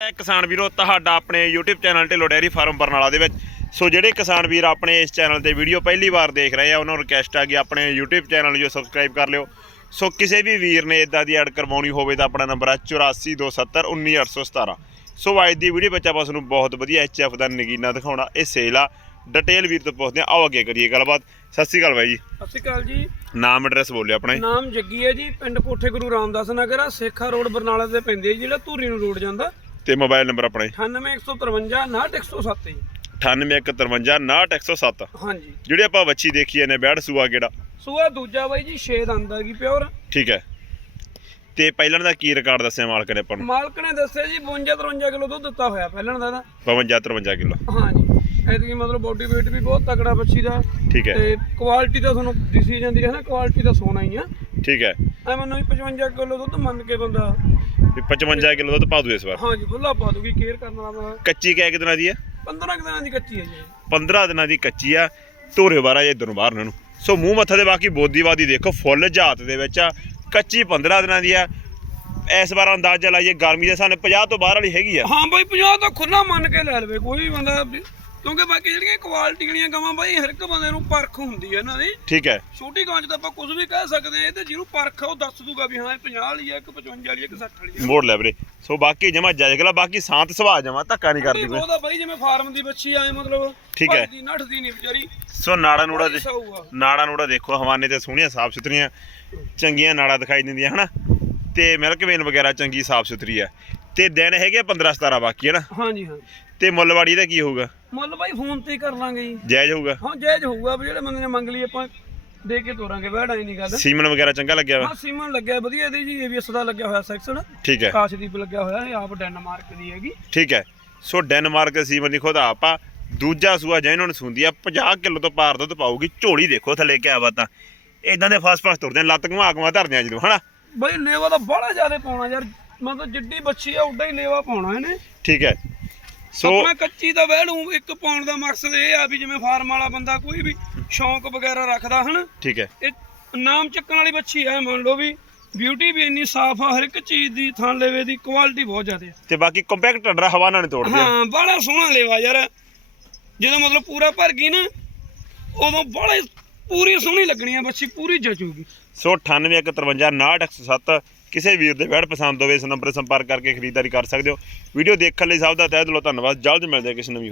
ਹੈ ਕਿਸਾਨ ਵੀਰੋ ਤੁਹਾਡਾ ਆਪਣੇ YouTube channel Dhillon dairy farm Barnala ਦੇ ਵਿੱਚ। ਸੋ ਜਿਹੜੇ ਕਿਸਾਨ ਵੀਰ ਆਪਣੇ ਇਸ ਚੈਨਲ ਤੇ ਵੀਡੀਓ ਪਹਿਲੀ ਵਾਰ ਦੇਖ ਰਹੇ ਆ ਉਹਨਾਂ ਨੂੰ ਰਿਕਵੈਸਟ ਆ ਕਿ ਆਪਣੇ YouTube ਚੈਨਲ ਨੂੰ ਸਬਸਕ੍ਰਾਈਬ ਕਰ ਲਿਓ। ਸੋ ਕਿਸੇ ਵੀ ਵੀਰ ਨੇ ਇਦਾਂ ਦੀ ਐਡ ਕਰਵਾਉਣੀ ਹੋਵੇ ਤਾਂ ਆਪਣਾ ਨੰਬਰ ਹੈ 8427191817 ਸੋ ਅੱਜ ਦੀ ਵੀਡੀਓ ਵਿੱਚ ਆਪਾਂ ਤੁਹਾਨੂੰ ਬਹੁਤ ਵਧੀਆ ਐਚਐਫ ਦਾ ਨਗੀਨਾ ਦਿਖਾਉਣਾ ਇਹ ਸੇਲ ਆ। ਡਿਟੇਲ ਵੀਰ ਤੋਂ ਪੁੱਛਦੇ ਆ ਆਓ ਅੱਗੇ ਕਰੀਏ ਗੱਲਬਾਤ। ਸਤਿ ਸ਼੍ਰੀ ਅਕਾਲ ਬਾਈ ਜੀ। ਸਤਿ ਸ਼੍ਰੀ ਅਕਾਲ ਜੀ। ਨਾਮ ਐਡਰੈਸ ਬੋਲਿਓ ਆਪਣਾ। ਨਾਮ ਜੱਗੀ ਹੈ ਜੀ ਪਿੰਡ ਕੋਠੇ ਗੁਰੂ ਰਾਮਦਾਸ ਨਗਰ ਆ ਸੇਖਾ ਰੋਡ ਬਰਨਾਲਾ ਤੇ ਪੈਂਦੀ ਜਿਹੜਾ ਧੂਰੀ ਨੂੰ ਰੋਡ ਜਾਂਦਾ। ਤੇ ਮੋਬਾਈਲ ਨੰਬਰ ਆਪਣਾ। ਜੀ 98153 98107 ਜੀ 9815598107 ਹਾਂਜੀ। ਜਿਹੜੇ ਆਪਾਂ ਵੱਛੀ ਦੇਖੀ ਨੇ ਬੈੜ ਸੂਆ ਕਿਹੜਾ? ਸੂਆ ਦੂਜਾ ਬਾਈ ਜੀ 6 ਦੰਦ ਆ ਗਈ ਪਿਓਰ। ਠੀਕ ਹੈ। ਤੇ ਪਹਿਲਾਂ ਦਾ ਕੀ ਰਿਕਾਰਡ ਦੱਸਿਆ ਮਾਲਕ ਨੇ ਆਪਾਂ ਨੂੰ? ਮਾਲਕ ਨੇ ਦੱਸਿਆ ਜੀ 52 53 ਕਿਲੋ ਦੁੱਧ ਦਿੱਤਾ ਹੋਇਆ ਪਹਿਲਾਂ ਦਾ ਇਹਦਾ 52 53 ਕਿਲੋ। ਹਾਂਜੀ। ਐਤਕੀ ਮਤਲਬ ਬੋਡੀ weight ਵੀ ਬਹੁਤ ਤਕੜਾ ਬੱਚੀ ਦਾ। ਠੀਕ ਹੈ। ਤੇ ਕੁਆਲਿਟੀ ਤਾਂ ਤੁਹਾਨੂੰ ਦਿਸੀ ਜਾਂਦੀ ਹੈ ਨਾ ਕੁਆਲਿਟੀ ਤਾਂ ਸੋਨਾ ਹੀ ਆ। ਠੀਕ ਹੈ। ਐ ਮੈਨੂੰ ਵੀ 55 ਕਿਲੋ ਦੁੱਧ ਮੰਨ ਕੇ ਬੰਦਾ ਵੀ 55 ਕਿਲੋ ਦੁੱਧ ਪਾ ਦੂ ਇਸ ਵਾਰ। ਹਾਂਜੀ ਖੁੱਲਾ ਪਾ ਦੂਗੀ ਕੇਅਰ ਕਰਨ ਵਾਲਾ ਕੱਚੀ ਕਿਹ ਕਿ ਦਿਨਾਂ ਦੀ ਹੈ 15 ਕੁ ਦਿਨਾਂ ਦੀ ਕੱਚੀ ਹੈ ਜੀ। 15 ਦਿਨਾਂ ਦੀ ਕੱਚੀ ਆ। ਧੋਰੇ ਬਾਰਾ ਜੇ ਇਧਰੋਂ ਬਾਹਰ ਨੂੰ। ਸੋ ਮੂੰਹ ਮੱਥਾ ਦੇ ਬਾਕੀ ਬੋਦੀਵਾਦੀ ਦੇਖੋ ਫੁੱਲ ਜਾਤ ਦੇ ਵਿੱਚ ਆ। ਕੱਚੀ 15 ਦਿਨਾਂ ਦੀ ਆ। ਇਸ ਵਾਰ ਅੰਦਾਜ਼ਾ ਲਾਈਏ ਗਰਮੀ ਦੇ ਸਾਨੇ 50 ਤੋਂ ਬਾਹਰ ਵਾਲੀ ਹੈਗੀ ਆ। ਹਾਂ ਬਾਈ 50 ਤਾਂ ਖੁੱਲਾ ਮੰਨ ਕੇ ਲੈ ਲਵੇ ਕੋਈ ਬੰਦਾ ਕਿਉਂਕਿ ਬਾਕੀ ਜਿਹੜੀਆਂ ਕੁਆਲਿਟੀ ਵਾਲੀਆਂ ਗਾਵਾਂ ਬਾਈ ਹਰ ਇੱਕ ਬੰਦੇ ਨੂੰ ਪਰਖ ਹੁੰਦੀ ਹੈ ਇਹਨਾਂ ਦੀ। ਠੀਕ ਹੈ। ਛੋਟੀ ਗਾਂ 'ਚ ਤਾਂ ਆਪਾਂ ਕੁਝ ਵੀ ਕਹਿ ਸਕਦੇ ਆ ਇਹ ਤੇ ਜਿਹਨੂੰ ਪਰਖ ਆ ਉਹ ਦੱਸ ਦੂਗਾ ਵੀ ਹਾਂ ਇਹ 50 ਵਾਲੀ ਹੈ ਕਿ 55 ਵਾਲੀ ਹੈ ਕਿ 60 ਵਾਲੀ ਹੈ ਮੋੜ ਲੈ ਵੀਰੇ। ਸੋ ਬਾਕੀ ਜਮਾ ਜਾਇਗਲਾ ਬਾਕੀ ਸ਼ਾਂਤ ਸੁਭਾਅ ਜਮਾ ਧੱਕਾ ਨਹੀਂ ਕਰਦੀ ਕੋਈ ਉਹਦਾ ਬਾਈ ਜਿਵੇਂ ਫਾਰਮ ਦੀ ਬੱਚੀ ਆਏ ਮਤਲਬ ਠੀਕ ਹੈ। ਭੱਜਦੀ ਨੱਠਦੀ ਨਹੀਂ ਵਿਚਾਰੀ। ਸੋ ਨਾੜਾ ਨੂੜਾ ਦੇ ਨਾੜਾ ਨੂੜਾ ਦੇਖੋ ਹਵਾਨੇ ਤੇ ਸੋਹਣੀਆਂ ਸਾਫ਼ ਸੁਥਰੀਆਂ ਚੰਗੀਆਂ ਨਾੜਾ ਦਿਖਾਈ ਦਿੰਦੀਆਂ ਹਨਾ? ਤੇ ਮਿਲਕ ਵੇਨ ਵਗੈਰਾ ਚੰਗੀ ਸਾਫ਼ ਸੁਥਰੀ ਆ। ਤੇ ਦਿਨ ਹੈਗੇ 15 17 ਬਾਕੀ ਹਨਾ? ਹਾਂਜੀ ਹਾਂ ਤੇ ਮੁੱਲਵਾੜੀ ਦਾ ਕੀ ਹੋਊਗਾ? ਮੁੱਲ ਬਾਈ ਫੋਨ ਤੇ ਹੀ ਕਰ ਲਾਂਗੇ ਜੀ। ਜਾਇਜ਼ ਹੋਊਗਾ? ਹਾਂ ਜਾਇਜ਼ ਹੋਊਗਾ ਵੀ ਜਿਹੜੇ ਬੰਦੇ ਨੇ ਮੰਗ ਲਈ ਆਪਾਂ ਦੇ ਕੇ ਤੋਰਾਂਗੇ ਵਹਿੜਾ ਹੀ ਨਹੀਂ ਗੱਲ। ਸੀਮਨ ਵਗੈਰਾ ਚੰਗਾ ਲੱਗਿਆ ਵਾ? ਹਾਂ ਸੀਮਨ ਲੱਗਿਆ ਵਧੀਆ ਇਹਦੀ ਜੀ ਏਬੀਐਸ ਦਾ ਲੱਗਿਆ ਹੋਇਆ ਸੈਕਸ਼ਨ ਠੀਕ ਹੈ। ਕਾਸ਼ਦੀਪ ਲੱਗਿਆ ਹੋਇਆ ਇਹ ਆਪ ਡੈਨਮਾਰਕ ਦੀ ਹੈਗੀ। ਠੀਕ ਹੈ। ਸੋ ਡੈਨਮਾਰਕ ਸੀਮਨ ਦੀ ਖੁਦ ਆਪ ਦੂਜਾ ਸੂਆ ਜਿਹਨਾਂ ਨੂੰ ਸੁੰਦੀ ਆ 50 ਕਿਲੋ ਤੋਂ ਪਾਰ ਦੁੱਧ ਪਾਊਗੀ ਝੋਲੀ ਦੇਖੋ ਥੱਲੇ ਕਿਆ ਬਾਤਾਂ। ਇਦਾਂ ਦੇ ਫਾਸਟ ਫਾਸਟ ਤੁਰਦੇ ਨੇ ਲੱਤ ਘੁਮਾ ਘੁਮਾ ਧਰਦੇ ਆ ਜਦੋਂ ਹਨਾ? ਬਈ ਲੇਵਾ ਤਾਂ ਬੜਾ ਜ਼ਿਆਦਾ ਪਾਉਣਾ ਯਾਰ। ਮਤਲਬ ਜਿੱਡੀ ਬੱਚੀ ਆ ਉੱਡਾ ਹੀ ਲੇਵਾ ਪਾਉਣਾ ਇਹਨੇ। ਠੀਕ ਹੈ। ਸੋ ਆਪਣਾ ਕੱਚੀ ਦਾ ਵਹਿਲੂ ਇੱਕ ਪਾਉਣ ਦਾ ਮਕਸਦ ਇਹ ਆ ਵੀ ਜਿਵੇਂ ਫਾਰਮ ਵਾਲਾ ਬੰਦਾ ਕੋਈ ਵੀ ਸ਼ੌਂਕ ਵਗੈਰਾ ਰੱਖਦਾ ਹਨ ਠੀਕ ਹੈ। ਇਹ ਨਾਮ ਚੱਕਣ ਵਾਲੀ ਬੱਚੀ ਆ ਮੰਨ ਲਓ ਵੀ ਬਿਊਟੀ ਵੀ ਇੰਨੀ ਸਾਫ਼ ਆ ਹਰ ਇੱਕ ਚੀਜ਼ ਦੀ ਥਾਂ ਲੇਵੇ ਦੀ ਕੁਆਲਿਟੀ ਬਹੁਤ ਜ਼ਿਆਦਾ ਤੇ ਬਾਕੀ ਕੰਪੈਕਟ ਡਰਾ ਹਵਾ ਨਾਲ ਨਹੀਂ ਤੋੜਦੇ। ਹਾਂ ਬੜਾ ਸੋਹਣਾ ਲੇਵਾ ਯਾਰ। ਜਦੋਂ ਮਤਲਬ ਪੂਰਾ ਭਰ ਗਈ ਨਾ ਉਦੋਂ ਬੜਾ ਪੂਰੀ ਸੋਹਣੀ ਲੱਗਣੀ ਆ ਬੱਚੀ ਪੂਰੀ ਜਚੂਗੀ। ਸੋ 9815598107 ਕਿਸੇ ਵੀਰ ਦੇ ਵੈੜ ਪਸੰਦ ਹੋਵੇ ਇਸ ਨੰਬਰ ਸੰਪਰਕ ਕਰਕੇ ਖਰੀਦਦਾਰੀ ਕਰ ਸਕਦੇ ਹੋ। ਵੀਡੀਓ ਦੇਖਣ ਲਈ ਸਭ ਦਾ ਤਹਿ ਦਿਲੋਂ ਧੰਨਵਾਦ। ਜਲਦ ਮਿਲਦੇ ਹਾਂ ਕਿਸੇ ਨਵੀਂ